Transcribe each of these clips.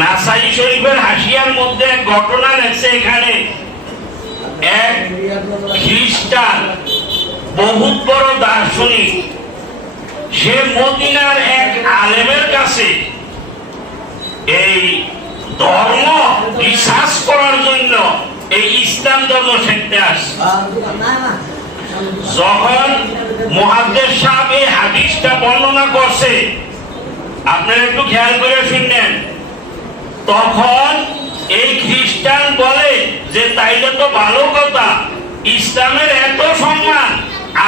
নাসাই শরীফের হাসিয়ার মধ্যে এক ঘটনা লেখছে, এখানে এক খ্রিস্টান বহুত বড় দার্শনিক, সে মদিনার এক আলেমের কাছে এই ধর্ম রিসার্চ করার জন্য এই ইসলাম ধর্ম শিখতে আসে। যখন মুহাদ্দিস সাহেব এই হাদিসটা বর্ণনা করছে, আপনারা একটু খেয়াল করে শুনলেন, তখন এই খ্রিস্টান বলে যে তাইলে তো ভালো কথা, ইসলামের এত সম্মান,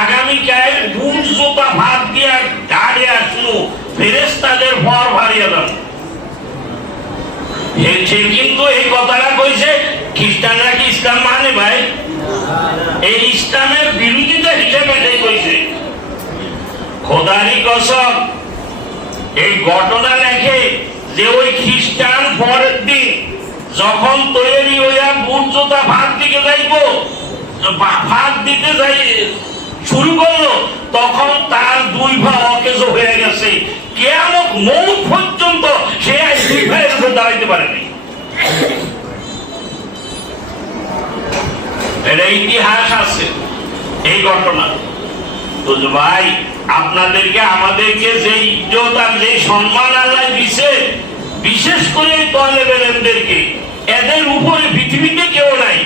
আগামীকাল বুট জুতা ভাত দিয়া গাড়ি আসলো, ফেরেশতাদের ভর ভারিয়ে দাও। সে কিন্তু এই কথাটা কইছে, খ্রিস্টানরা কি ইসলাম মানে ভাই? এই ইসলামের বিরোধিতা হিসেবে সে কইছে। খোদারি কসম, এই ঘটনা লেখে যে ওই খ্রিস্টান পরের দিন যখন তৈরি হইয়া বুট জুতা ভাত দিকে যাইবো, ভাত দিতে যাই শুরু করলো, তখন তার দুই পা অকেজ হয়ে গেছে। কিয়ামত মৌত পর্যন্ত সে দুই পায়ের উপর দাঁড়াইতে পারেনি। এটা ইতিহাস আছে এই ঘটনা। তো ভাই, আপনাদেরকে আমাদেরকে যে ইজ্জত আর যে সম্মান আল্লাহ দিছে, বিশেষ করে তলেব ইলমদেরকে, এদের উপরে পৃথিবীতে কেউ নাই।